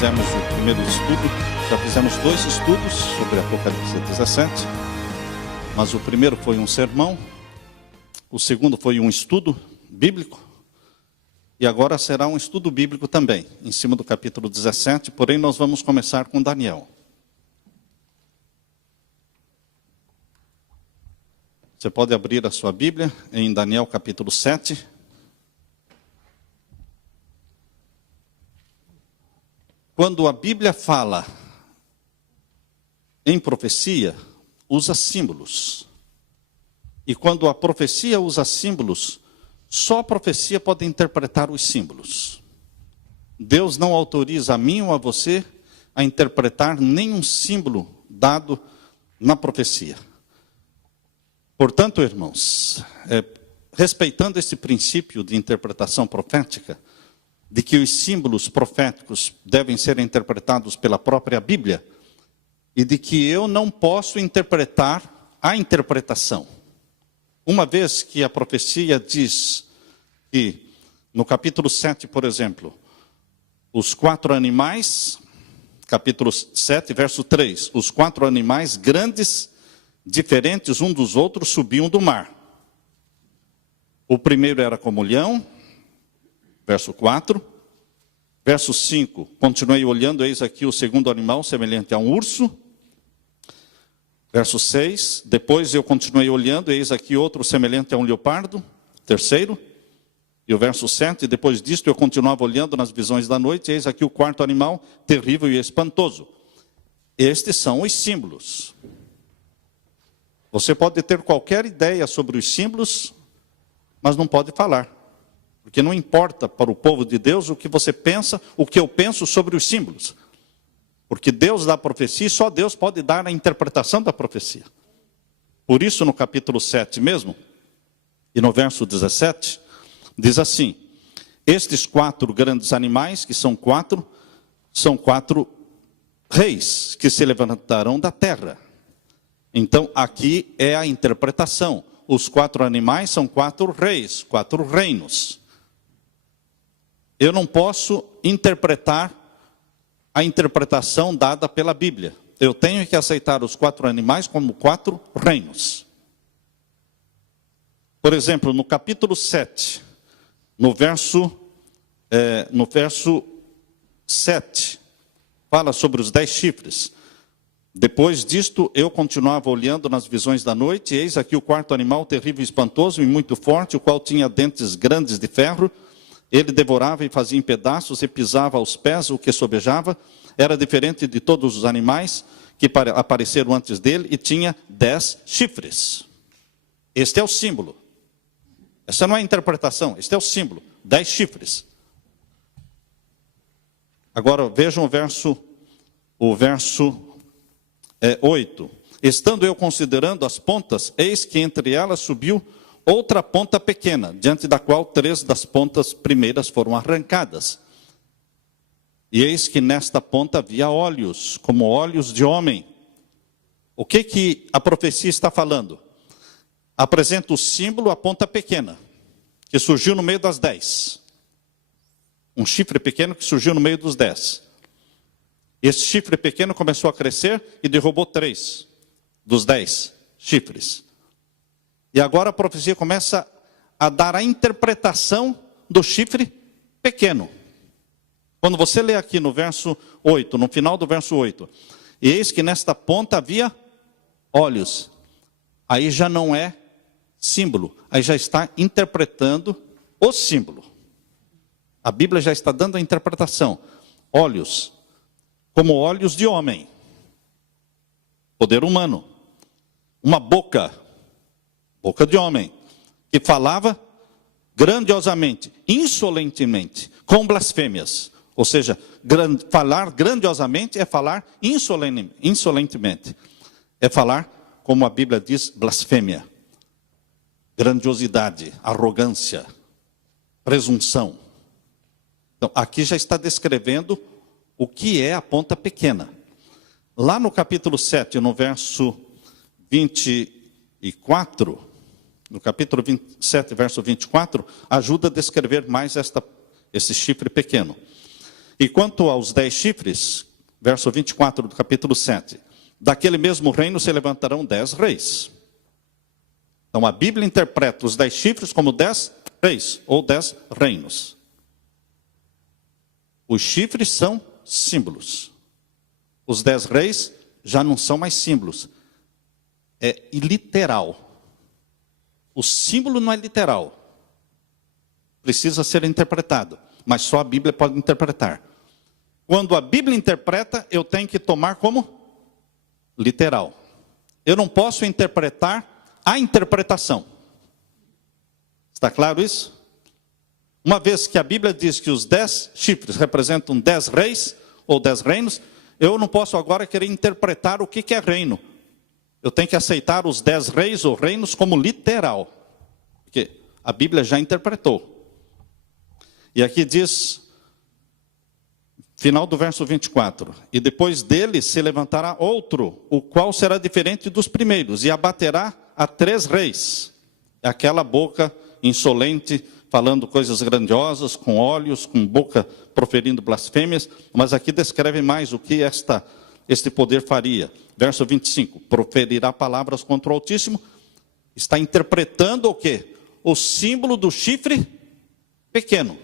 fizemos o primeiro estudo, já fizemos 2 estudos sobre Apocalipse 17, mas o primeiro foi um sermão, o segundo foi um estudo bíblico, e agora será um estudo bíblico também, em cima do capítulo 17, porém nós vamos começar com Daniel. Você pode abrir a sua Bíblia em Daniel capítulo 7. Quando a Bíblia fala em profecia, usa símbolos. E quando a profecia usa símbolos, só a profecia pode interpretar os símbolos. Deus não autoriza a mim ou a você a interpretar nenhum símbolo dado na profecia. Portanto, irmãos, respeitando esse princípio de interpretação profética, de que os símbolos proféticos devem ser interpretados pela própria Bíblia, e de que eu não posso interpretar a interpretação. Uma vez que a profecia diz que, no capítulo 7, por exemplo, os 4 animais, capítulo 7, verso 3, os 4 animais grandes, diferentes um dos outros, subiam do mar. O primeiro era como leão, verso 4. Verso 5, continuei olhando, eis aqui o segundo animal, semelhante a um urso. Verso 6, depois eu continuei olhando, eis aqui outro semelhante a um leopardo. Terceiro. E o verso 7, depois disto eu continuava olhando nas visões da noite, eis aqui o 4º animal, terrível e espantoso. Estes são os símbolos. Você pode ter qualquer ideia sobre os símbolos, mas não pode falar. Porque não importa para o povo de Deus o que você pensa, o que eu penso sobre os símbolos. Porque Deus dá a profecia e só Deus pode dar a interpretação da profecia. Por isso, no capítulo 7 mesmo, e no verso 17, diz assim: estes 4 grandes animais, que são 4 reis que se levantarão da terra. Então, aqui é a interpretação. Os 4 animais são 4 reis, 4 reinos. Eu não posso interpretar a interpretação dada pela Bíblia. Eu tenho que aceitar os 4 animais como 4 reinos. Por exemplo, no capítulo 7, no verso 7, fala sobre os 10 chifres. Depois disto, eu continuava olhando nas visões da noite, e eis aqui o 4º animal, terrível e espantoso e muito forte, o qual tinha dentes grandes de ferro. Ele devorava e fazia em pedaços e pisava aos pés o que sobejava. Era diferente de todos os animais que apareceram antes dele e tinha 10 chifres. Este é o símbolo. Essa não é a interpretação, este é o símbolo. 10 chifres. Agora vejam o verso 8. Estando eu considerando as pontas, eis que entre elas subiu outra ponta pequena, diante da qual 3 das pontas primeiras foram arrancadas. E eis que nesta ponta havia olhos, como olhos de homem. O que a profecia está falando? Apresenta o símbolo, a ponta pequena, que surgiu no meio das 10. Um chifre pequeno que surgiu no meio dos 10. Esse chifre pequeno começou a crescer e derrubou 3 dos 10 chifres. E agora a profecia começa a dar a interpretação do chifre pequeno. Quando você lê aqui no verso 8, no final do verso 8, e eis que nesta ponta havia olhos. Aí já não é símbolo, aí já está interpretando o símbolo. A Bíblia já está dando a interpretação. Olhos, como olhos de homem. Poder humano. Uma boca de homem, que falava grandiosamente, insolentemente, com blasfêmias. Ou seja, falar grandiosamente é falar insolentemente. É falar, como a Bíblia diz, blasfêmia. Grandiosidade, arrogância, presunção. Então, aqui já está descrevendo o que é a ponta pequena. Lá no capítulo 7, no verso 24... no capítulo 27, verso 24, ajuda a descrever mais esse chifre pequeno. E quanto aos 10 chifres, verso 24 do capítulo 7, daquele mesmo reino se levantarão 10 reis. Então a Bíblia interpreta os 10 chifres como 10 reis, ou 10 reinos. Os chifres são símbolos. Os 10 reis já não são mais símbolos. É literal. O símbolo não é literal. Precisa ser interpretado. Mas só a Bíblia pode interpretar. Quando a Bíblia interpreta, eu tenho que tomar como literal. Eu não posso interpretar a interpretação. Está claro isso? Uma vez que a Bíblia diz que os 10 chifres representam 10 reis ou 10 reinos, eu não posso agora querer interpretar o que é reino. Eu tenho que aceitar os 10 reis ou reinos como literal. Porque a Bíblia já interpretou. E aqui diz, final do verso 24, e depois dele se levantará outro, o qual será diferente dos primeiros, e abaterá a 3 reis. Aquela boca insolente, falando coisas grandiosas, com olhos, com boca proferindo blasfêmias, mas aqui descreve mais o que este poder faria. Verso 25, proferirá palavras contra o Altíssimo, está interpretando o quê? O símbolo do chifre pequeno.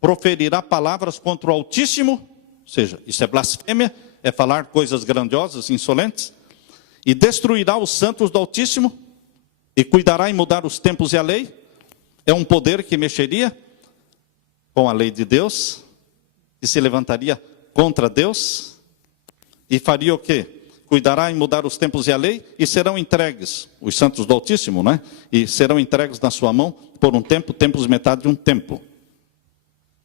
Proferirá palavras contra o Altíssimo, ou seja, isso é blasfêmia, é falar coisas grandiosas, insolentes, e destruirá os santos do Altíssimo, e cuidará em mudar os tempos e a lei. É um poder que mexeria com a lei de Deus, que se levantaria contra Deus, e faria o quê? Cuidará em mudar os tempos e a lei, e serão entregues, os santos do Altíssimo, né? E serão entregues na sua mão por um tempo, tempos metade de um tempo.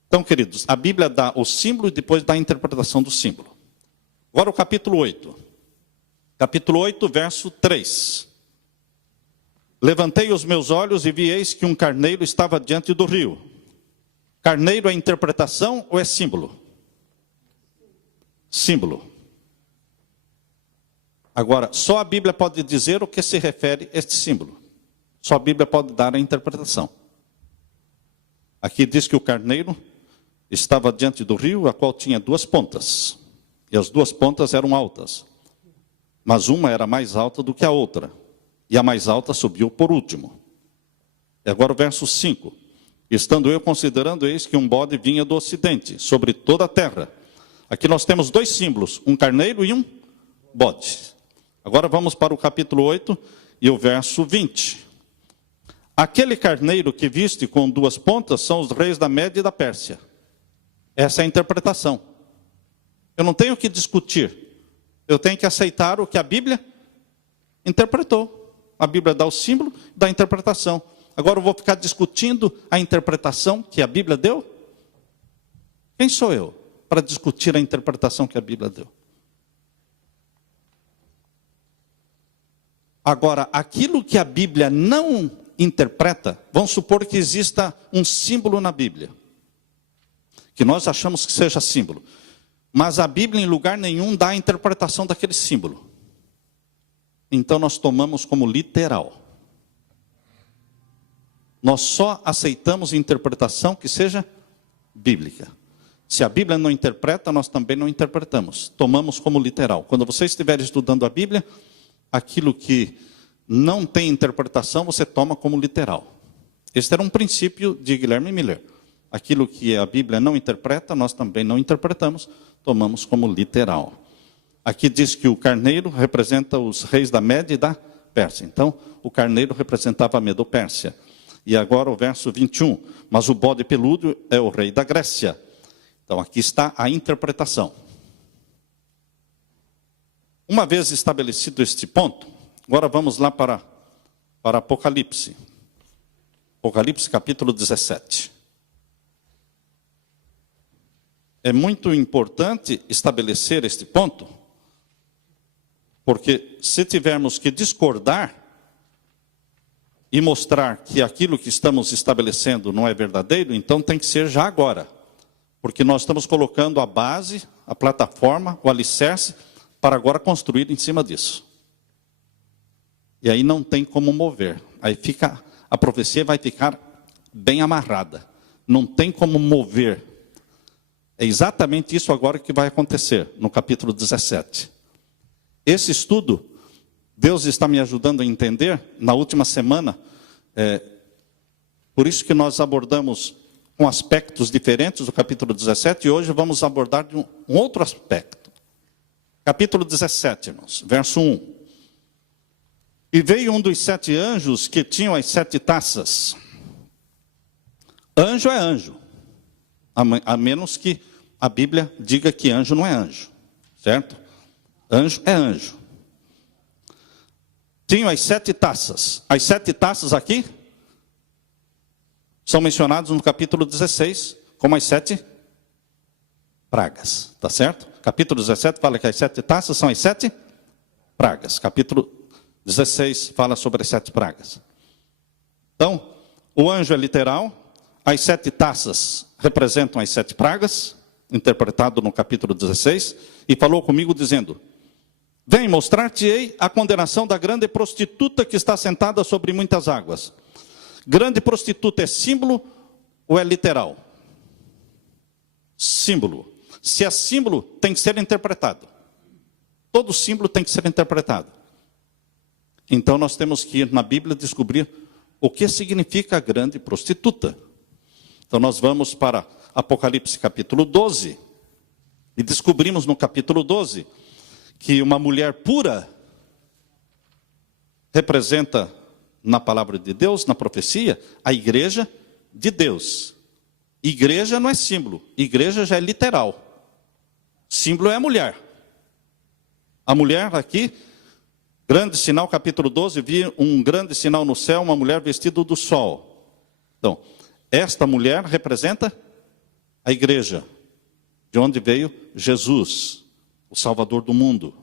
Então, queridos, a Bíblia dá o símbolo e depois dá a interpretação do símbolo. Agora o capítulo 8. Capítulo 8, verso 3. Levantei os meus olhos e vi eis que um carneiro estava diante do rio. Carneiro é interpretação ou é símbolo? Símbolo. Agora, só a Bíblia pode dizer o que se refere a este símbolo. Só a Bíblia pode dar a interpretação. Aqui diz que o carneiro estava diante do rio, a qual tinha 2 pontas. E as 2 pontas eram altas. Mas uma era mais alta do que a outra. E a mais alta subiu por último. E agora o verso 5. Estando eu considerando, eis que um bode vinha do ocidente, sobre toda a terra. Aqui nós temos 2 símbolos, um carneiro e um bode. Agora vamos para o capítulo 8 e o verso 20. Aquele carneiro que viste com 2 pontas são os reis da Média e da Pérsia. Essa é a interpretação. Eu não tenho que discutir. Eu tenho que aceitar o que a Bíblia interpretou. A Bíblia dá o símbolo, dá a interpretação. Agora eu vou ficar discutindo a interpretação que a Bíblia deu? Quem sou eu para discutir a interpretação que a Bíblia deu? Agora, aquilo que a Bíblia não interpreta, vamos supor que exista um símbolo na Bíblia, que nós achamos que seja símbolo, mas a Bíblia em lugar nenhum dá a interpretação daquele símbolo. Então nós tomamos como literal. Nós só aceitamos interpretação que seja bíblica. Se a Bíblia não interpreta, nós também não interpretamos. Tomamos como literal. Quando você estiver estudando a Bíblia, aquilo que não tem interpretação, você toma como literal. Este era um princípio de Guilherme Miller. Aquilo que a Bíblia não interpreta, nós também não interpretamos, tomamos como literal. Aqui diz que o carneiro representa os reis da Média e da Pérsia. Então, o carneiro representava a Medo-Pérsia. E agora o verso 21. Mas o bode peludo é o rei da Grécia. Então, aqui está a interpretação. Uma vez estabelecido este ponto, agora vamos lá para Apocalipse. Apocalipse capítulo 17. É muito importante estabelecer este ponto, porque se tivermos que discordar e mostrar que aquilo que estamos estabelecendo não é verdadeiro, então tem que ser já agora. Porque nós estamos colocando a base, a plataforma, o alicerce, para agora construir em cima disso. E aí não tem como mover. Aí a profecia vai ficar bem amarrada. Não tem como mover É exatamente isso agora que vai acontecer, no capítulo 17. Esse estudo, Deus está me ajudando a entender, na última semana, por isso que nós abordamos com aspectos diferentes do capítulo 17, e hoje vamos abordar de um outro aspecto. Capítulo 17, irmãos, verso 1. E veio um dos 7 anjos que tinham as 7 taças. Anjo é anjo, a menos que a Bíblia diga que anjo não é anjo, certo? Anjo é anjo. Tinham as 7 taças. As 7 taças aqui são mencionadas no capítulo 16 como as 7 pragas, tá certo? Capítulo 17 fala que as 7 taças são as 7 pragas. Capítulo 16 fala sobre as 7 pragas. Então, o anjo é literal, as 7 taças representam as 7 pragas, interpretado no capítulo 16, e falou comigo dizendo: vem, mostrar-te-ei a condenação da grande prostituta que está sentada sobre muitas águas. Grande prostituta é símbolo ou é literal? Símbolo. Se é símbolo, tem que ser interpretado. Todo símbolo tem que ser interpretado. Então nós temos que ir na Bíblia descobrir o que significa a grande prostituta. Então nós vamos para Apocalipse capítulo 12, e descobrimos no capítulo 12 que uma mulher pura representa, na palavra de Deus, na profecia, a igreja de Deus. Igreja não é símbolo, igreja já é literal. Símbolo é a mulher. A mulher aqui, grande sinal, capítulo 12, vi um grande sinal no céu, uma mulher vestida do sol. Então, esta mulher representa a igreja, de onde veio Jesus, o Salvador do mundo.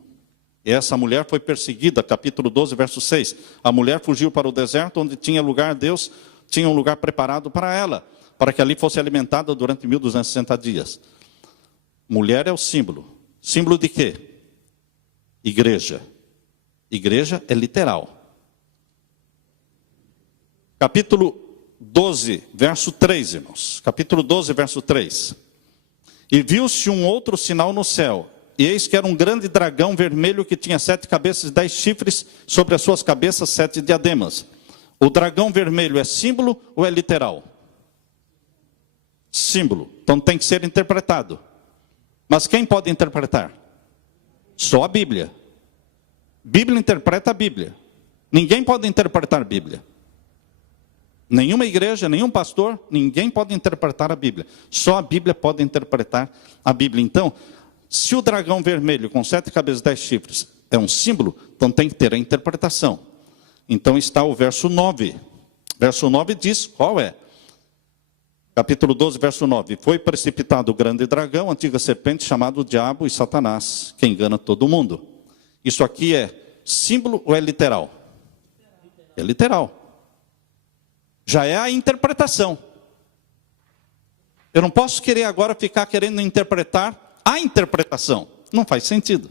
E essa mulher foi perseguida, capítulo 12, verso 6. A mulher fugiu para o deserto, onde tinha lugar, Deus tinha um lugar preparado para ela, para que ali fosse alimentada durante 1260 dias. Mulher é o símbolo. Símbolo de quê? Igreja. Igreja é literal. Capítulo 12, verso 3, irmãos. Capítulo 12, verso 3. E viu-se um outro sinal no céu, e eis que era um grande dragão vermelho que tinha 7 cabeças e 10 chifres, sobre as suas cabeças 7 diademas. O dragão vermelho é símbolo ou é literal? Símbolo. Então tem que ser interpretado. Mas quem pode interpretar? Só a Bíblia. Bíblia interpreta a Bíblia. Ninguém pode interpretar a Bíblia. Nenhuma igreja, nenhum pastor, ninguém pode interpretar a Bíblia. Só a Bíblia pode interpretar a Bíblia. Então, se o dragão vermelho com 7 cabeças e 10 chifres é um símbolo, então tem que ter a interpretação. Então está o verso 9. Verso 9 diz qual é. Capítulo 12, verso 9. Foi precipitado o grande dragão, antiga serpente, chamado Diabo e Satanás, que engana todo mundo. Isso aqui é símbolo ou é literal? É literal. Já é a interpretação. Eu não posso querer agora ficar querendo interpretar a interpretação. Não faz sentido.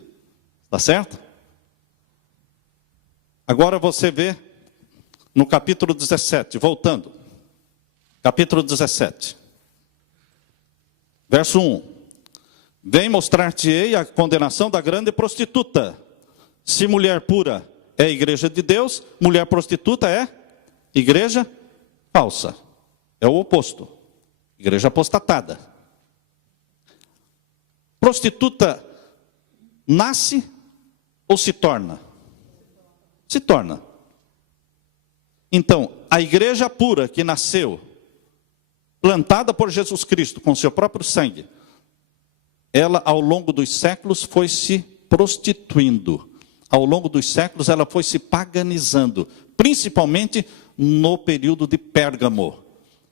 Está certo? Agora você vê no capítulo 17, voltando. Capítulo 17. Verso 1. Vem mostrar-te-ei a condenação da grande prostituta. Se mulher pura é a igreja de Deus, mulher prostituta é igreja falsa. É o oposto. Igreja apostatada. Prostituta nasce ou se torna? Se torna. Então, a igreja pura que nasceu, plantada por Jesus Cristo com seu próprio sangue, ela ao longo dos séculos foi se prostituindo. Ao longo dos séculos ela foi se paganizando, principalmente no período de Pérgamo,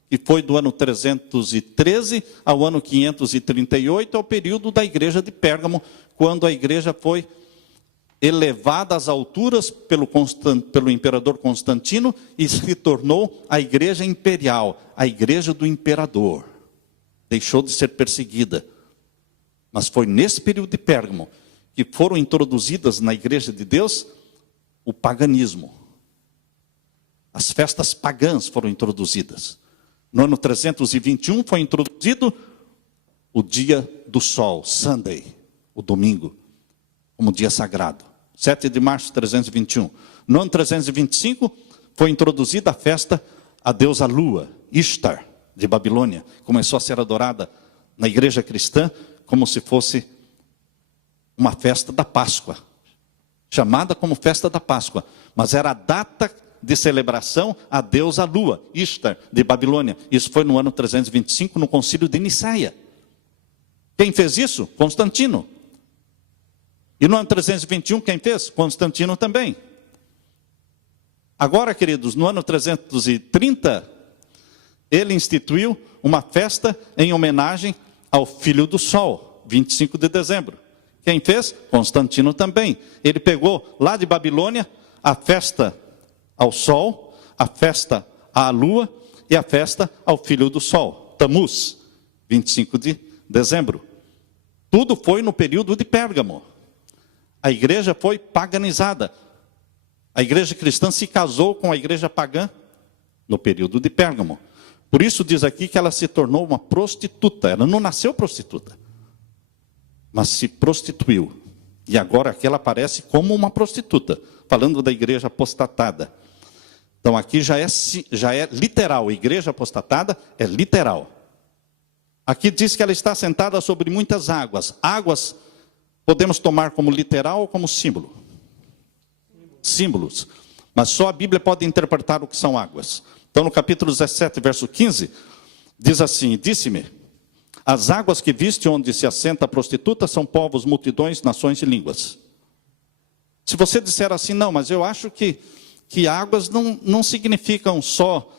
que foi do ano 313 ao ano 538, ao período da igreja de Pérgamo, quando a igreja foi elevada às alturas pelo imperador Constantino e se tornou a igreja imperial, a igreja do imperador. Deixou de ser perseguida. Mas foi nesse período de Pérgamo que foram introduzidas na igreja de Deus o paganismo. As festas pagãs foram introduzidas. No ano 321 foi introduzido o dia do sol, Sunday, o domingo, como dia sagrado. 7 de março de 321. No ano 325, foi introduzida a festa à deusa Lua, Ishtar, de Babilônia. Começou a ser adorada na igreja cristã como se fosse uma festa da Páscoa, chamada como festa da Páscoa, mas era a data de celebração à deusa Lua, Ishtar, de Babilônia. Isso foi no ano 325, no concílio de Niceia. Quem fez isso? Constantino. E no ano 321, quem fez? Constantino também. Agora, queridos, no ano 330, ele instituiu uma festa em homenagem ao Filho do Sol, 25 de dezembro. Quem fez? Constantino também. Ele pegou lá de Babilônia a festa ao Sol, a festa à Lua e a festa ao Filho do Sol, Tamuz, 25 de dezembro. Tudo foi no período de Pérgamo. A igreja foi paganizada. A igreja cristã se casou com a igreja pagã no período de Pérgamo. Por isso diz aqui que ela se tornou uma prostituta. Ela não nasceu prostituta, mas se prostituiu. E agora aqui ela aparece como uma prostituta, falando da igreja apostatada. Então aqui já é literal, igreja apostatada é literal. Aqui diz que ela está sentada sobre muitas águas. Águas podemos tomar como literal ou como símbolo. Símbolos. Mas só a Bíblia pode interpretar o que são águas. Então no capítulo 17, verso 15, diz assim: disse-me, as águas que viste onde se assenta a prostituta são povos, multidões, nações e línguas. Se você disser assim, não, mas eu acho que águas não significam só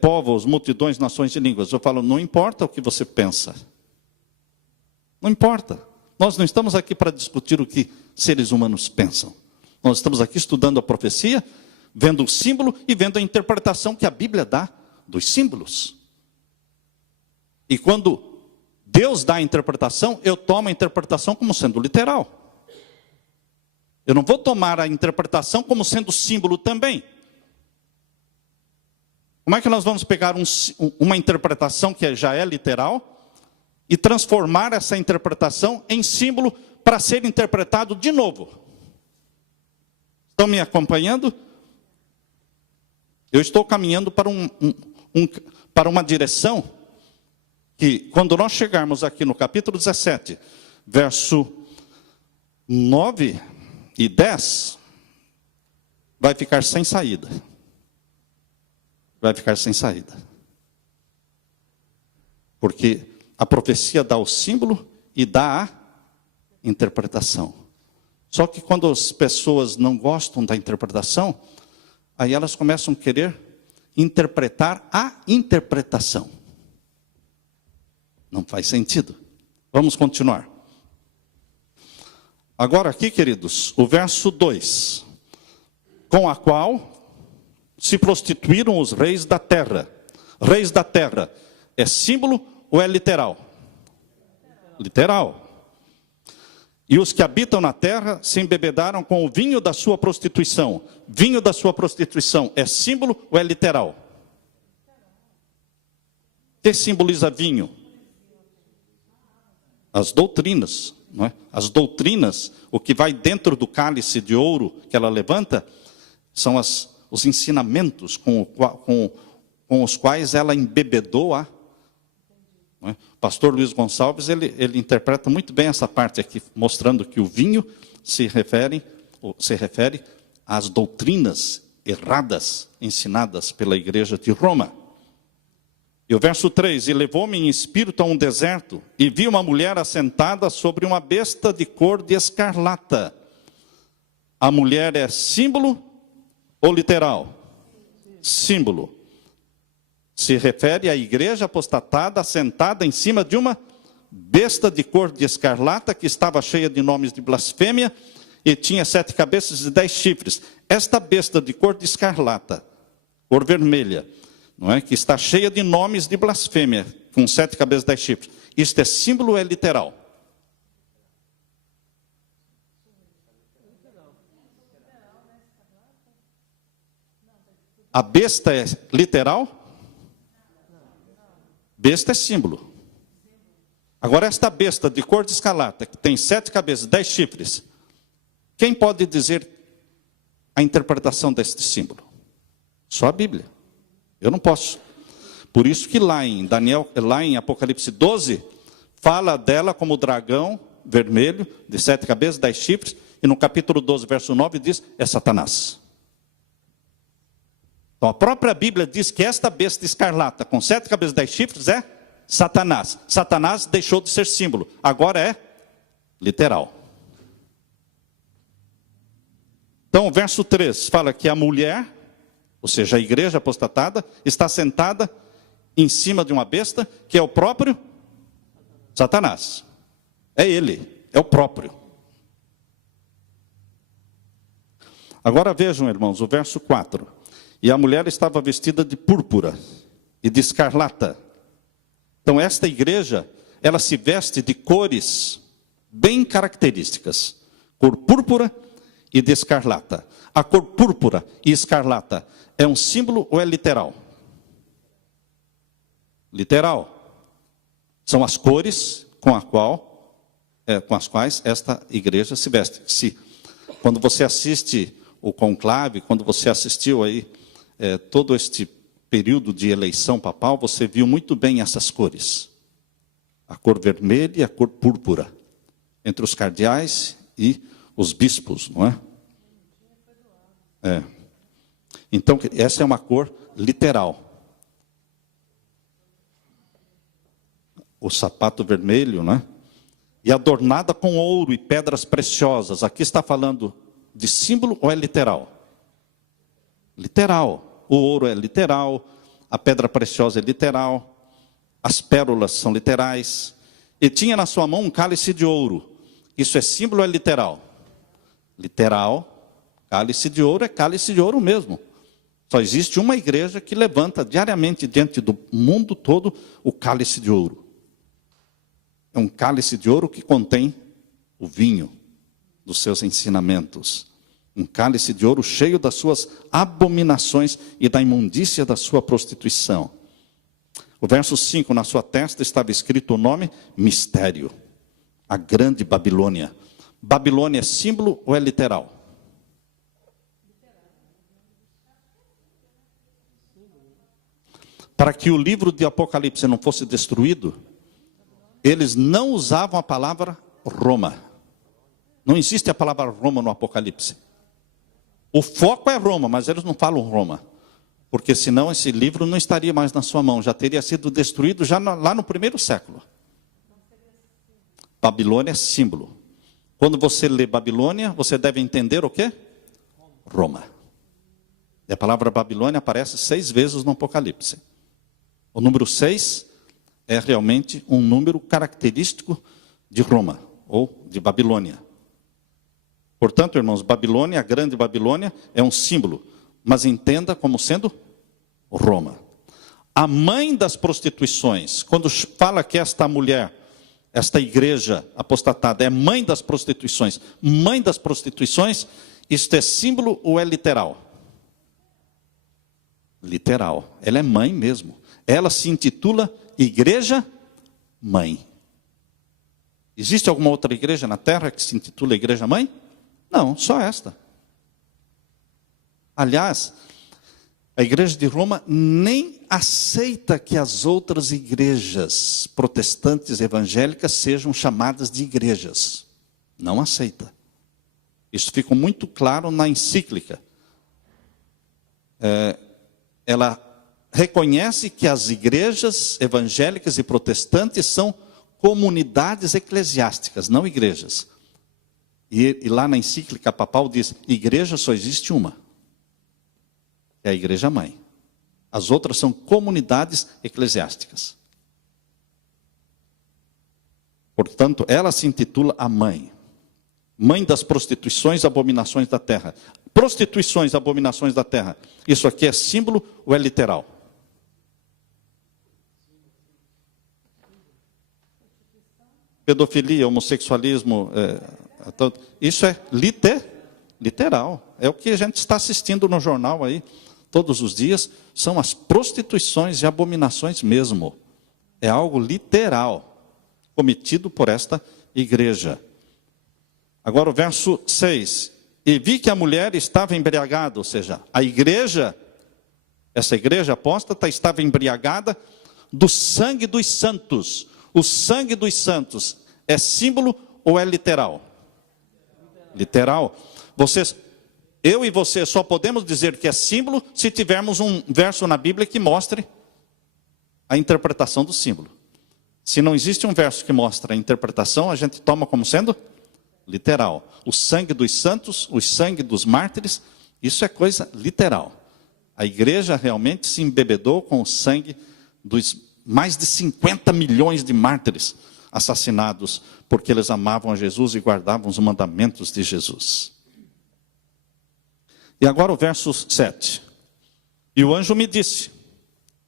povos, multidões, nações e línguas. Eu falo, não importa o que você pensa. Não importa. Nós não estamos aqui para discutir o que seres humanos pensam. Nós estamos aqui estudando a profecia, vendo o símbolo e vendo a interpretação que a Bíblia dá dos símbolos. E quando Deus dá a interpretação, eu tomo a interpretação como sendo literal. Eu não vou tomar a interpretação como sendo símbolo também. Como é que nós vamos pegar uma interpretação que já é literal e transformar essa interpretação em símbolo para ser interpretado de novo? Estão me acompanhando? Eu estou caminhando para para uma direção que, quando nós chegarmos aqui no capítulo 17, verso 9 e 10, vai ficar sem saída. Vai ficar sem saída. Porque a profecia dá o símbolo e dá a interpretação. Só que quando as pessoas não gostam da interpretação, aí elas começam a querer interpretar a interpretação. Não faz sentido. Vamos continuar. Agora aqui, queridos, o verso 2. Com a qual se prostituíram os reis da terra. Reis da terra, é símbolo ou é literal? Literal. E os que habitam na terra se embebedaram com o vinho da sua prostituição. Vinho da sua prostituição é símbolo ou é literal? O que simboliza vinho? As doutrinas, não é? As doutrinas, o que vai dentro do cálice de ouro que ela levanta, são os ensinamentos com os quais ela embebedou a... Não é? O pastor Luiz Gonçalves, ele interpreta muito bem essa parte aqui, mostrando que o vinho se refere às doutrinas erradas ensinadas pela igreja de Roma. E o verso 3, e levou-me em espírito a um deserto, e vi uma mulher assentada sobre uma besta de cor de escarlata. A mulher é símbolo ou literal? Símbolo. Se refere à igreja apostatada, assentada em cima de uma besta de cor de escarlata, que estava cheia de nomes de blasfêmia, e tinha 7 cabeças e 10 chifres. Esta besta de cor de escarlata, cor vermelha, não é? Que está cheia de nomes de blasfêmia, com 7 cabeças e 10 chifres. Isto é símbolo ou é literal? A besta é literal? Besta é símbolo. Agora, esta besta de cor de escarlata, que tem 7 cabeças, 10 chifres, quem pode dizer a interpretação deste símbolo? Só a Bíblia. Eu não posso. Por isso que lá em Apocalipse 12, fala dela como dragão vermelho, de 7 cabeças, 10 chifres, e no capítulo 12, verso 9, diz, é Satanás. Então a própria Bíblia diz que esta besta escarlata, com 7 cabeças, 10 chifres, é Satanás. Satanás deixou de ser símbolo, agora é literal. Então o verso 3 fala que a mulher, ou seja, a igreja apostatada, está sentada em cima de uma besta, que é o próprio Satanás. É ele, é o próprio. Agora vejam, irmãos, o verso 4. E a mulher estava vestida de púrpura e de escarlata. Então esta igreja, ela se veste de cores bem características. Cor púrpura e de escarlata. A cor púrpura e escarlata é um símbolo ou é literal? Literal. São as cores com as quais esta igreja se veste. Quando você assiste o conclave, quando você assistiu aí todo este período de eleição papal, você viu muito bem essas cores. A cor vermelha e a cor púrpura. Entre os cardeais e os bispos, não é? Então, essa é uma cor literal. O sapato vermelho, né? E adornada com ouro e pedras preciosas. Aqui está falando de símbolo ou é literal? Literal. O ouro é literal, a pedra preciosa é literal, as pérolas são literais. E tinha na sua mão um cálice de ouro. Isso é símbolo ou é literal? Literal. Cálice de ouro é cálice de ouro mesmo. Só existe uma igreja que levanta diariamente diante do mundo todo o cálice de ouro. É um cálice de ouro que contém o vinho dos seus ensinamentos. Um cálice de ouro cheio das suas abominações e da imundícia da sua prostituição. O verso 5, na sua testa estava escrito o nome mistério. A grande Babilônia. Babilônia é símbolo ou é literal? Para que o livro de Apocalipse não fosse destruído, eles não usavam a palavra Roma. Não existe a palavra Roma no Apocalipse. O foco é Roma, mas eles não falam Roma. Porque senão esse livro não estaria mais na sua mão. Já teria sido destruído lá no 1º século. Babilônia é símbolo. Quando você lê Babilônia, você deve entender o quê? Roma. E a palavra Babilônia aparece 6 vezes no Apocalipse. O número 6 é realmente um número característico de Roma, ou de Babilônia. Portanto, irmãos, Babilônia, a grande Babilônia, é um símbolo, mas entenda como sendo Roma. A mãe das prostituições, quando fala que esta mulher, esta igreja apostatada é mãe das prostituições, isto é símbolo ou é literal? Literal, ela é mãe mesmo. Ela se intitula Igreja Mãe. Existe alguma outra igreja na terra que se intitula Igreja Mãe? Não, só esta. Aliás, a igreja de Roma nem aceita que as outras igrejas protestantes evangélicas sejam chamadas de igrejas. Não aceita. Isso ficou muito claro na encíclica. Ela reconhece que as igrejas evangélicas e protestantes são comunidades eclesiásticas, não igrejas. E lá na encíclica papal diz, igreja só existe uma. É a igreja mãe. As outras são comunidades eclesiásticas. Portanto, ela se intitula a mãe. Mãe das prostituições e abominações da terra. Prostituições e abominações da terra. Isso aqui é símbolo ou é literal? Pedofilia, homossexualismo, isso é literal. É o que a gente está assistindo no jornal aí, todos os dias, são as prostituições e abominações mesmo. É algo literal. cometido por esta igreja. Agora o verso 6. E vi que a mulher estava embriagada, ou seja, a igreja, essa igreja apóstata estava embriagada do sangue dos santos. O sangue dos santos é símbolo ou é literal? Literal. Eu e você só podemos dizer que é símbolo se tivermos um verso na Bíblia que mostre a interpretação do símbolo. Se não existe um verso que mostra a interpretação, a gente toma como sendo literal. O sangue dos santos, o sangue dos mártires, isso é coisa literal. A igreja realmente se embebedou com o sangue dos mais de 50 milhões de mártires assassinados, porque eles amavam a Jesus e guardavam os mandamentos de Jesus. E agora o verso 7. E o anjo me disse,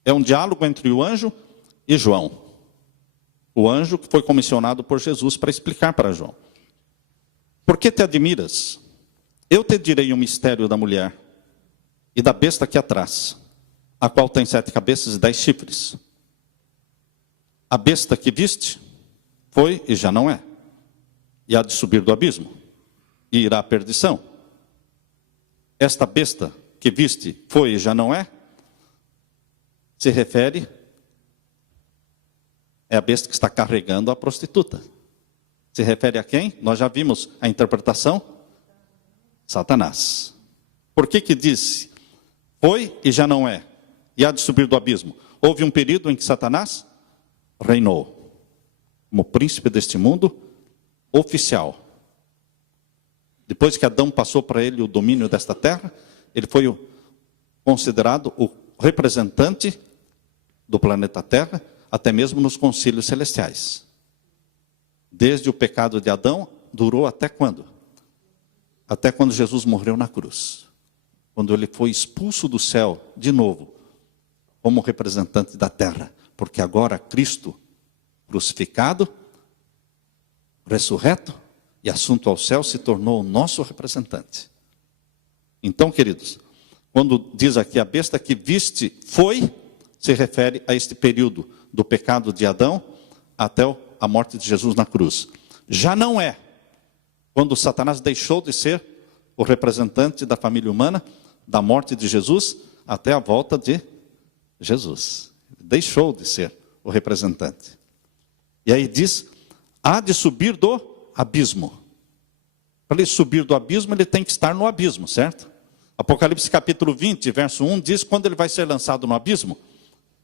é um diálogo entre o anjo e João. O anjo que foi comissionado por Jesus para explicar para João. Por que te admiras? Eu te direi o mistério da mulher e da besta que a traz, a qual tem 7 cabeças e 10 chifres. A besta que viste foi e já não é, e há de subir do abismo, e irá à perdição. Esta besta que viste foi e já não é, se refere, é a besta que está carregando a prostituta. Se refere a quem? Nós já vimos a interpretação. Satanás. Por que disse, foi e já não é, e há de subir do abismo? Houve um período em que Satanás reinou, como príncipe deste mundo, oficial. Depois que Adão passou para ele o domínio desta terra, ele foi considerado o representante do planeta Terra, até mesmo nos concílios celestiais. Desde o pecado de Adão, durou até quando? Até quando Jesus morreu na cruz. Quando ele foi expulso do céu, de novo, como representante da terra. Porque agora Cristo, crucificado, ressurreto e assunto ao céu, se tornou o nosso representante. Então, queridos, quando diz aqui a besta que viste foi, se refere a este período do pecado de Adão até a morte de Jesus na cruz. Já não é, quando Satanás deixou de ser o representante da família humana, da morte de Jesus até a volta de Jesus. Deixou de ser o representante. E aí diz, há de subir do abismo. Para ele subir do abismo, ele tem que estar no abismo, certo? Apocalipse capítulo 20, verso 1, diz quando ele vai ser lançado no abismo.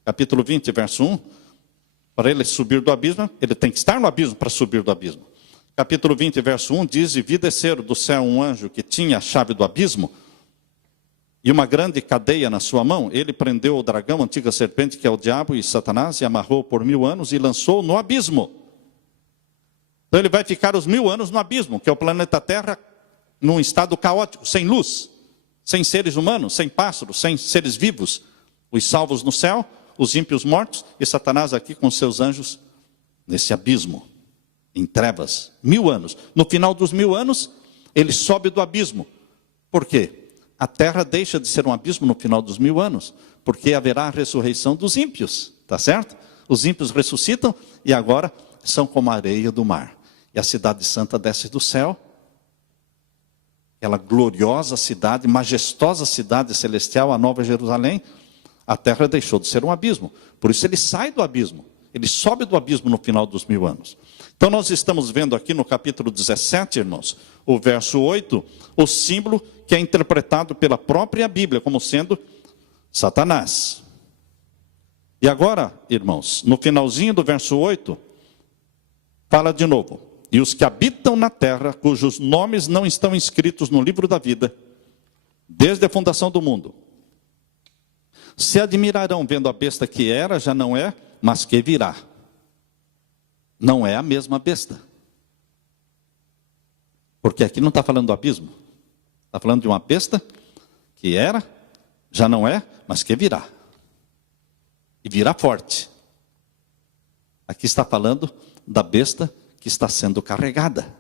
Capítulo 20, verso 1, para ele subir do abismo, ele tem que estar no abismo para subir do abismo. Capítulo 20, verso 1, diz, e vi descer do céu um anjo que tinha a chave do abismo, e uma grande cadeia na sua mão. Ele prendeu o dragão, a antiga serpente, que é o diabo e Satanás, e amarrou por 1000 anos e lançou no abismo. Então ele vai ficar os 1000 anos no abismo, que é o planeta Terra, num estado caótico, sem luz, sem seres humanos, sem pássaros, sem seres vivos. Os salvos no céu, os ímpios mortos, e Satanás aqui com seus anjos nesse abismo, em trevas, 1000 anos. No final dos 1000 anos, ele sobe do abismo. Por quê? A terra deixa de ser um abismo no final dos 1000 anos, porque haverá a ressurreição dos ímpios, tá certo? Os ímpios ressuscitam e agora são como a areia do mar. E a cidade santa desce do céu, aquela gloriosa cidade, majestosa cidade celestial, a Nova Jerusalém. A terra deixou de ser um abismo, por isso ele sai do abismo, ele sobe do abismo no final dos 1000 anos. Então nós estamos vendo aqui no capítulo 17, irmãos, o verso 8, o símbolo que é interpretado pela própria Bíblia como sendo Satanás. E agora, irmãos, no finalzinho do verso 8, fala de novo, e os que habitam na terra, cujos nomes não estão inscritos no livro da vida, desde a fundação do mundo, se admirarão vendo a besta que era, já não é, mas que virá. Não é a mesma besta. Porque aqui não está falando do abismo. Está falando de uma besta que era, já não é, mas que virá. E virá forte. Aqui está falando da besta que está sendo carregada.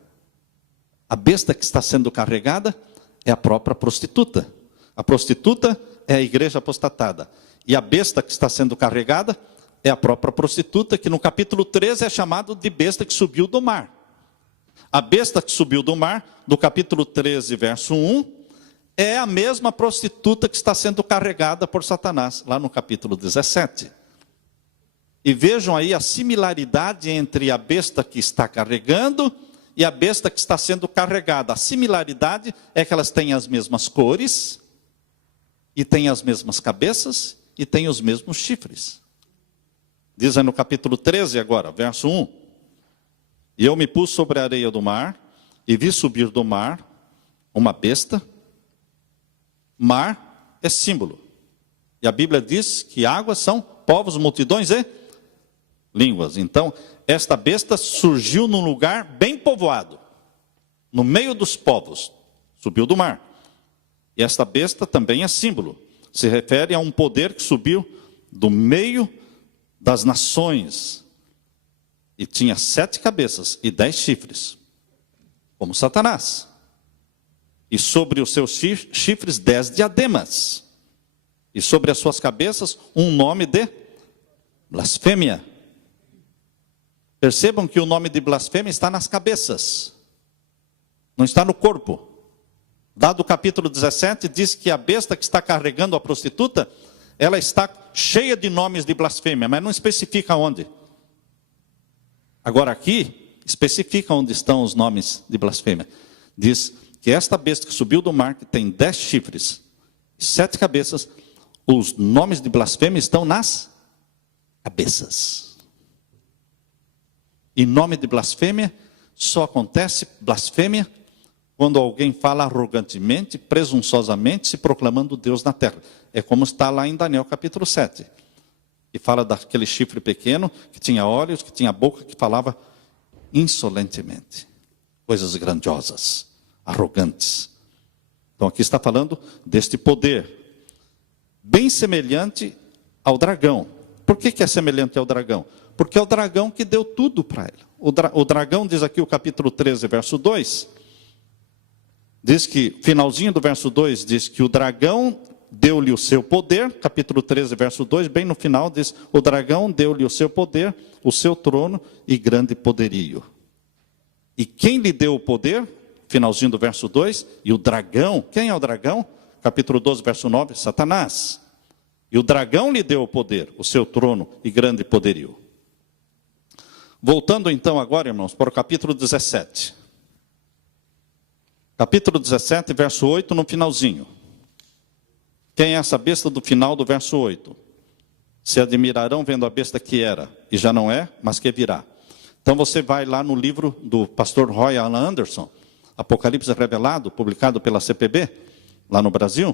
A besta que está sendo carregada é a própria prostituta. A prostituta é a igreja apostatada. E a besta que está sendo carregada é a própria prostituta, que no capítulo 13 é chamado de besta que subiu do mar. A besta que subiu do mar, do capítulo 13, verso 1, é a mesma prostituta que está sendo carregada por Satanás, lá no capítulo 17. E vejam aí a similaridade entre a besta que está carregando e a besta que está sendo carregada. A similaridade é que elas têm as mesmas cores, e têm as mesmas cabeças, e têm os mesmos chifres. Diz aí no capítulo 13 agora, verso 1. E eu me pus sobre a areia do mar, e vi subir do mar uma besta. Mar é símbolo. E a Bíblia diz que águas são povos, multidões e línguas. Então, esta besta surgiu num lugar bem povoado, no meio dos povos, subiu do mar. E esta besta também é símbolo, se refere a um poder que subiu do meio das nações, e tinha 7 cabeças e 10 chifres, como Satanás. E sobre os seus chifres 10 diademas, e sobre as suas cabeças um nome de blasfêmia. Percebam que o nome de blasfêmia está nas cabeças, não está no corpo. Dado o capítulo 17, diz que a besta que está carregando a prostituta, ela está cheia de nomes de blasfêmia, mas não especifica onde. Agora aqui, especifica onde estão os nomes de blasfêmia. Diz que esta besta que subiu do mar, que tem 10 chifres, 7 cabeças, os nomes de blasfêmia estão nas cabeças. E nome de blasfêmia, só acontece blasfêmia quando alguém fala arrogantemente, presunçosamente, se proclamando Deus na terra. É como está lá em Daniel capítulo 7. E fala daquele chifre pequeno, que tinha olhos, que tinha boca, que falava insolentemente. Coisas grandiosas, arrogantes. Então aqui está falando deste poder, bem semelhante ao dragão. Por que é semelhante ao dragão? Porque é o dragão que deu tudo para ele. O dragão, diz aqui o capítulo 13, verso 2, diz que, finalzinho do verso 2, diz que o dragão deu-lhe o seu poder, capítulo 13, verso 2, bem no final diz, o dragão deu-lhe o seu poder, o seu trono e grande poderio. E quem lhe deu o poder? Finalzinho do verso 2, e o dragão, quem é o dragão? Capítulo 12, verso 9, Satanás. E o dragão lhe deu o poder, o seu trono e grande poderio. Voltando então agora, irmãos, para o capítulo 17. Capítulo 17, verso 8, no finalzinho. Quem é essa besta do final do verso 8? Se admirarão vendo a besta que era, e já não é, mas que virá. Então você vai lá no livro do pastor Roy Alan Anderson, Apocalipse Revelado, publicado pela CPB, lá no Brasil,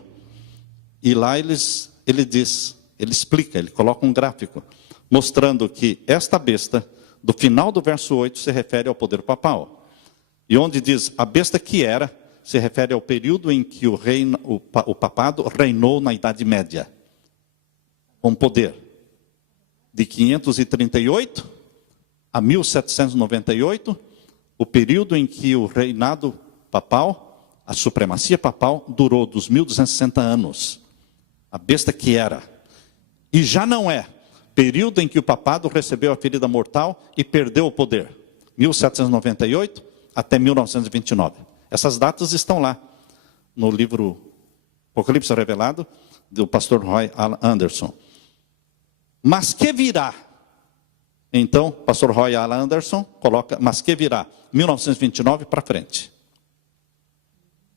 e lá ele diz, ele explica, ele coloca um gráfico, mostrando que esta besta, do final do verso 8, se refere ao poder papal. E onde diz, a besta que era, se refere ao período em que o papado reinou na Idade Média, com poder, de 538 a 1798, o período em que o reinado papal, a supremacia papal, durou dos 1260 anos. A besta que era. E já não é. Período em que o papado recebeu a ferida mortal e perdeu o poder. 1798 até 1929. Essas datas estão lá no livro Apocalipse Revelado, do pastor Roy Alan Anderson. Mas que virá? Então, pastor Roy Alan Anderson coloca, mas que virá? 1929 para frente.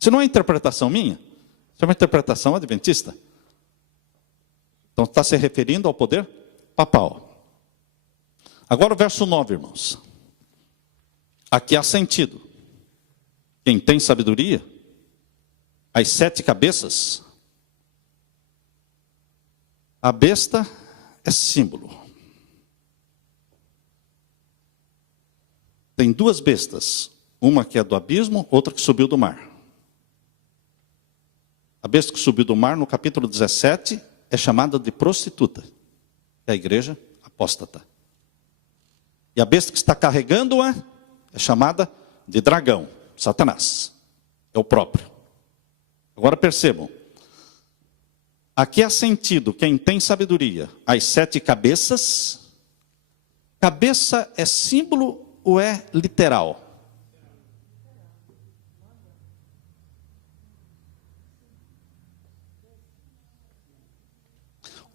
Isso não é interpretação minha, isso é uma interpretação adventista. Então, está se referindo ao poder papal. Agora o verso 9, irmãos. Aqui há sentido. Quem tem sabedoria, as 7 cabeças, a besta é símbolo. Tem 2 bestas, uma que é do abismo, outra que subiu do mar. A besta que subiu do mar, no capítulo 17, é chamada de prostituta, é a igreja apóstata. E a besta que está carregando-a é chamada de dragão, Satanás. É o próprio. Agora percebam. Aqui há sentido, quem tem sabedoria, as 7 cabeças, cabeça é símbolo ou é literal?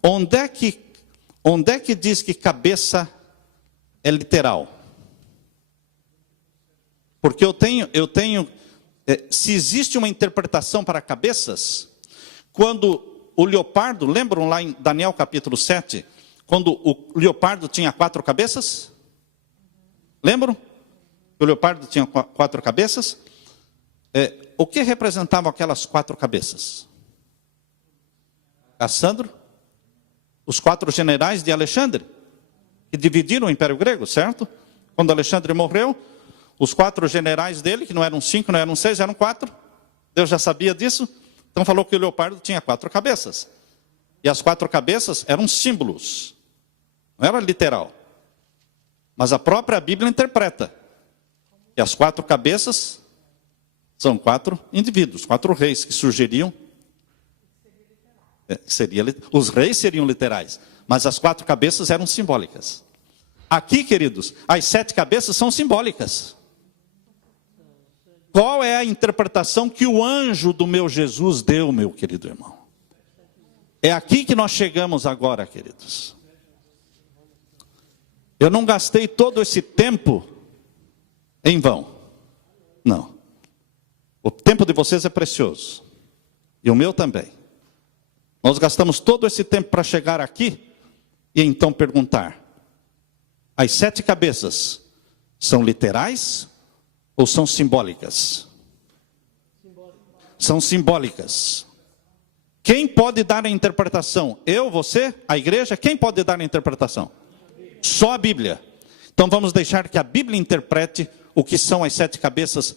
Onde é que diz que cabeça é literal? Porque se existe uma interpretação para cabeças, quando o leopardo, lembram lá em Daniel capítulo 7, quando o leopardo tinha 4 cabeças? Lembram? O leopardo tinha 4 cabeças? O que representavam aquelas 4 cabeças? Cassandro? Os 4 generais de Alexandre, que dividiram o Império Grego, certo? Quando Alexandre morreu, os 4 generais dele, que não eram 5, não eram 6, eram 4. Deus já sabia disso, então falou que o leopardo tinha 4 cabeças. E as 4 cabeças eram símbolos, não era literal. Mas a própria Bíblia interpreta que as 4 cabeças são 4 indivíduos, 4 reis que surgiriam. Os reis seriam literais, mas as 4 cabeças eram simbólicas. Aqui, queridos, as 7 cabeças são simbólicas. Qual é a interpretação que o anjo do meu Jesus deu, meu querido irmão? É aqui que nós chegamos agora, queridos. Eu não gastei todo esse tempo em vão. Não. O tempo de vocês é precioso. E o meu também. Nós gastamos todo esse tempo para chegar aqui e então perguntar: as 7 cabeças são literais ou são simbólicas? São simbólicas. Quem pode dar a interpretação? Eu, você, a igreja? Quem pode dar a interpretação? Só a Bíblia. Então vamos deixar que a Bíblia interprete o que são as 7 cabeças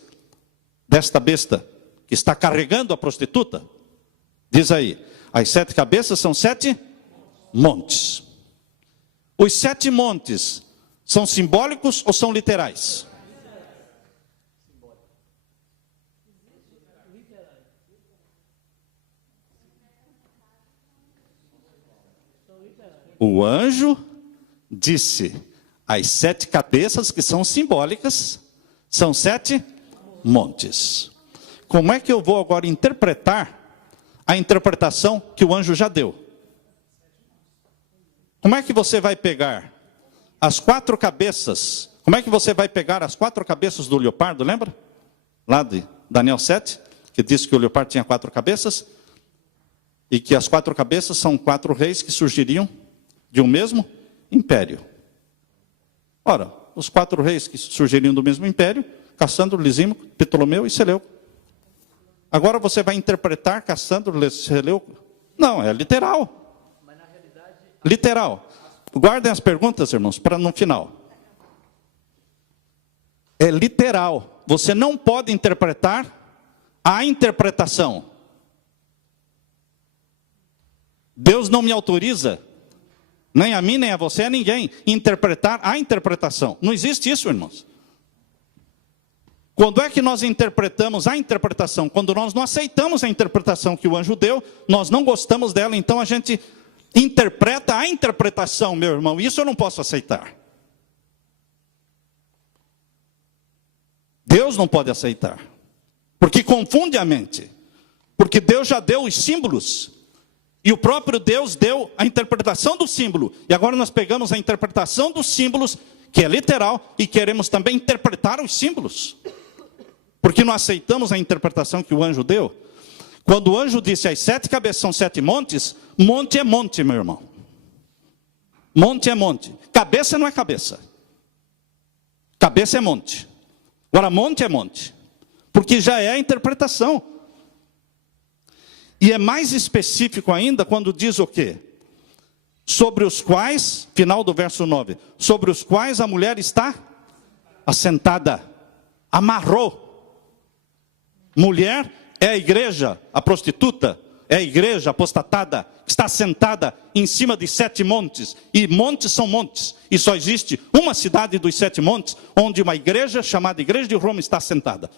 desta besta que está carregando a prostituta. Diz aí: as 7 cabeças são 7 montes. Os 7 montes são simbólicos ou são literais? O anjo disse: as 7 cabeças que são simbólicas são 7 montes. Como é que eu vou agora interpretar a interpretação que o anjo já deu? Como é que você vai pegar as 4 cabeças? Como é que você vai pegar as 4 cabeças do leopardo, lembra? Lá de Daniel 7, que diz que o leopardo tinha 4 cabeças, e que as 4 cabeças são 4 reis que surgiriam de um mesmo império. Ora, os 4 reis que surgiriam do mesmo império: Cassandro, Lisímaco, Ptolomeu e Seleuco. Agora você vai interpretar Cassandro, Seleuco? Não, é literal. Literal. Guardem as perguntas, irmãos, para no final. É literal. Você não pode interpretar a interpretação. Deus não me autoriza, nem a mim, nem a você, a ninguém, interpretar a interpretação. Não existe isso, irmãos. Quando é que nós interpretamos a interpretação? Quando nós não aceitamos a interpretação que o anjo deu, nós não gostamos dela, então a gente interpreta a interpretação, meu irmão. Isso eu não posso aceitar. Deus não pode aceitar, porque confunde a mente. Porque Deus já deu os símbolos, e o próprio Deus deu a interpretação do símbolo. E agora nós pegamos a interpretação dos símbolos, que é literal, e queremos também interpretar os símbolos. Porque não aceitamos a interpretação que o anjo deu. Quando o anjo disse as 7 cabeças são 7 montes, monte é monte, meu irmão. Monte é monte. Cabeça não é cabeça. Cabeça é monte. Agora monte é monte. Porque já é a interpretação. E é mais específico ainda quando diz o quê? Sobre os quais, final do verso 9, sobre os quais a mulher está assentada, amarrou. Mulher é a igreja, a prostituta, é a igreja apostatada, que está sentada em cima de 7 montes, e montes são montes, e só existe uma cidade dos 7 montes, onde uma igreja chamada Igreja de Roma está sentada.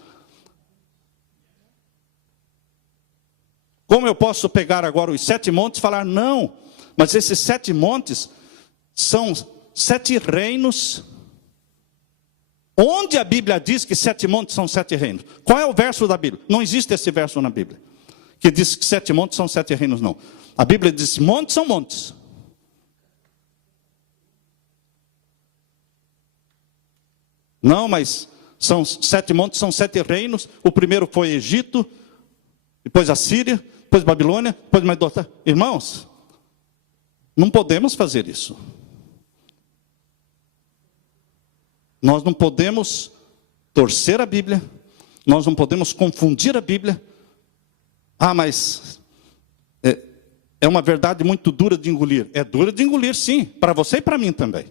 Como eu posso pegar agora os 7 montes e falar, não, mas esses 7 montes são 7 reinos. Onde a Bíblia diz que 7 montes são 7 reinos? Qual é o verso da Bíblia? Não existe esse verso na Bíblia, que diz que 7 montes são 7 reinos, não. A Bíblia diz, montes são montes. Não, mas são 7 montes, são 7 reinos. O primeiro foi Egito, depois a Síria, depois Babilônia, depois Medo-Persa. Irmãos, não podemos fazer isso. Nós não podemos torcer a Bíblia, nós não podemos confundir a Bíblia. Ah, mas é uma verdade muito dura de engolir. É dura de engolir, sim, para você e para mim também.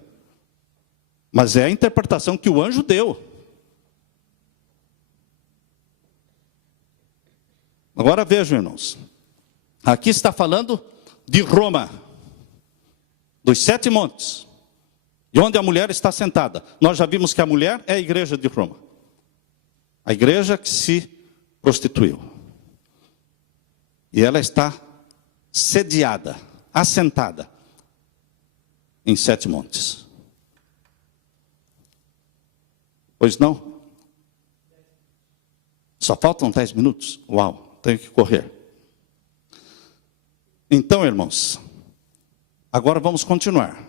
Mas é a interpretação que o anjo deu. Agora vejam, irmãos. Aqui está falando de Roma, dos 7 montes, e onde a mulher está sentada. Nós já vimos que a mulher é a igreja de Roma. A igreja que se prostituiu. E ela está sediada, assentada em 7 montes. Pois não? Só faltam 10 minutos? Uau, tenho que correr. Então, irmãos, agora vamos continuar.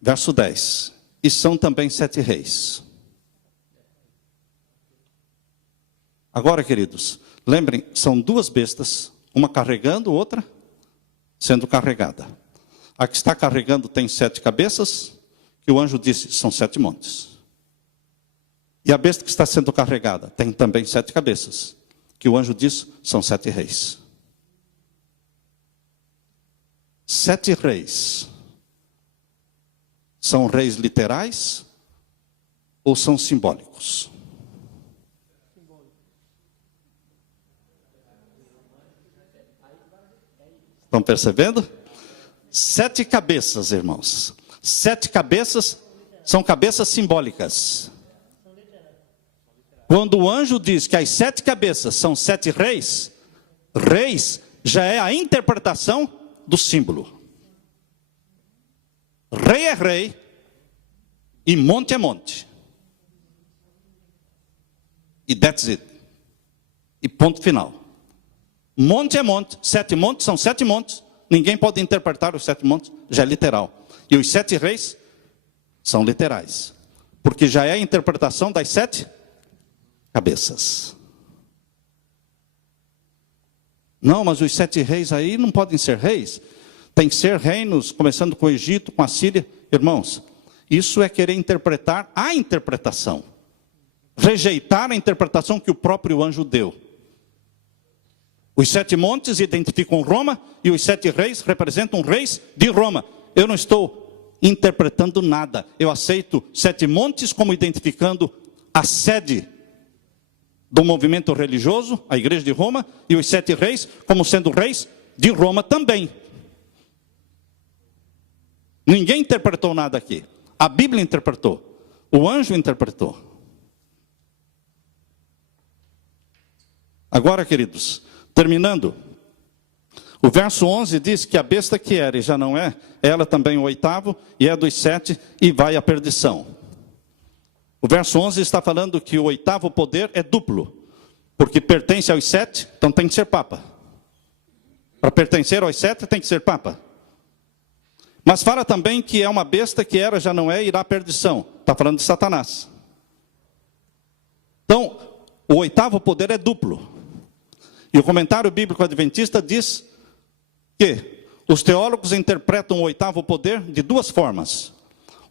Verso 10. E são também 7 reis. Agora, queridos, lembrem, são 2 bestas, uma carregando, outra sendo carregada. A que está carregando tem 7 cabeças, que o anjo disse, são 7 montes. E a besta que está sendo carregada tem também 7 cabeças, que o anjo diz, são 7 reis. 7 reis. São reis literais ou são simbólicos? Estão percebendo? 7 cabeças, irmãos. 7 cabeças são cabeças simbólicas. Quando o anjo diz que as 7 cabeças são 7 reis, reis já é a interpretação do símbolo. Rei é rei e monte é monte. E that's it. E ponto final. Monte é monte, 7 montes são 7 montes. Ninguém pode interpretar os 7 montes, já é literal. E os 7 reis são literais. Porque já é a interpretação das 7 cabeças. Não, mas os 7 reis aí não podem ser reis. Tem que ser reinos, começando com o Egito, com a Síria. Irmãos, isso é querer interpretar a interpretação. Rejeitar a interpretação que o próprio anjo deu. Os 7 montes identificam Roma e os 7 reis representam reis de Roma. Eu não estou interpretando nada. Eu aceito 7 montes como identificando a sede do movimento religioso, a igreja de Roma, e os 7 reis como sendo reis de Roma também. Ninguém interpretou nada aqui. A Bíblia interpretou. O anjo interpretou. Agora, queridos, terminando. O verso 11 diz que a besta que era e já não é, ela também o 8º, e é dos 7 e vai à perdição. O verso 11 está falando que o 8º poder é duplo, porque pertence aos 7, então tem que ser papa. Para pertencer aos 7 tem que ser papa. Mas fala também que é uma besta que era, já não é, irá à perdição. Está falando de Satanás. Então, o 8º poder é duplo. E o comentário bíblico adventista diz que os teólogos interpretam o 8º poder de 2 formas.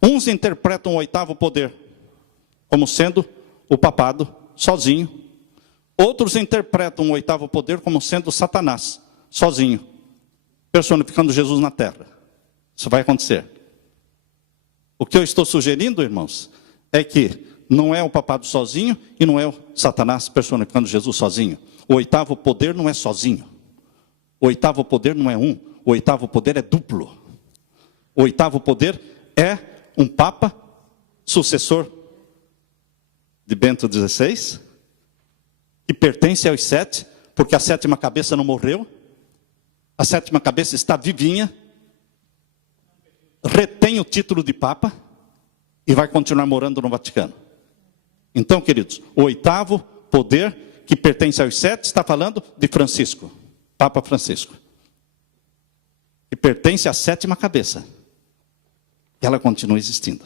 Uns interpretam o 8º poder como sendo o papado sozinho. Outros interpretam o 8º poder como sendo Satanás sozinho, personificando Jesus na terra. Isso vai acontecer. O que eu estou sugerindo, irmãos, é que não é o papado sozinho e não é o Satanás personificando Jesus sozinho. O 8º poder não é sozinho. O 8º poder não é um. O 8º poder é duplo. O 8º poder é um papa sucessor de Bento XVI, que pertence aos 7, porque a 7ª cabeça não morreu. A 7ª cabeça está vivinha, retém o título de Papa e vai continuar morando no Vaticano. Então, queridos, o oitavo poder que pertence aos 7 está falando de Francisco, Papa Francisco, que pertence à 7ª cabeça. Ela continua existindo.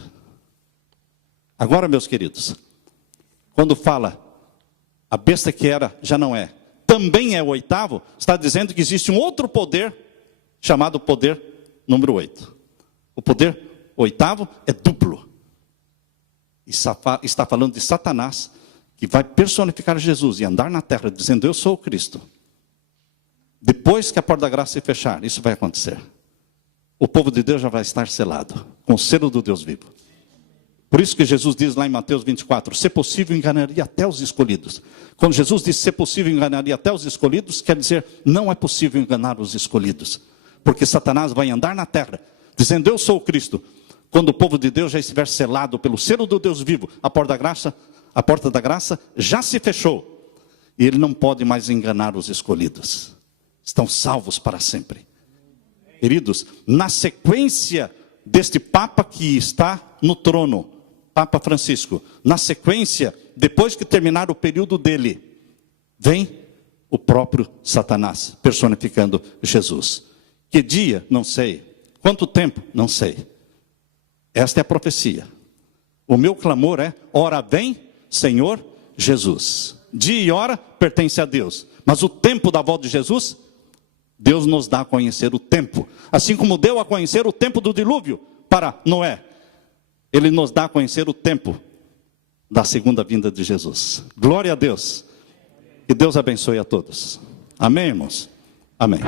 Agora, meus queridos, quando fala a besta que era, já não é, também é o 8º, está dizendo que existe um outro poder, chamado poder número 8. O poder 8º é duplo. Está falando de Satanás, que vai personificar Jesus e andar na terra, dizendo, eu sou o Cristo. Depois que a porta da graça se fechar, isso vai acontecer. O povo de Deus já vai estar selado, com o selo do Deus vivo. Por isso que Jesus diz lá em Mateus 24, se possível enganaria até os escolhidos. Quando Jesus diz se possível enganaria até os escolhidos, quer dizer, não é possível enganar os escolhidos. Porque Satanás vai andar na terra, dizendo, eu sou o Cristo. Quando o povo de Deus já estiver selado pelo selo do Deus vivo, a porta da graça já se fechou. E ele não pode mais enganar os escolhidos. Estão salvos para sempre. Queridos, na sequência deste Papa que está no trono, Papa Francisco, na sequência, depois que terminar o período dele, vem o próprio Satanás, personificando Jesus. Que dia? Não sei. Quanto tempo? Não sei. Esta é a profecia. O meu clamor é, ora vem, Senhor Jesus. Dia e hora pertence a Deus. Mas o tempo da volta de Jesus, Deus nos dá a conhecer o tempo. Assim como deu a conhecer o tempo do dilúvio para Noé. Ele nos dá a conhecer o tempo da segunda vinda de Jesus. Glória a Deus. Que Deus abençoe a todos. Amém, irmãos? Amém.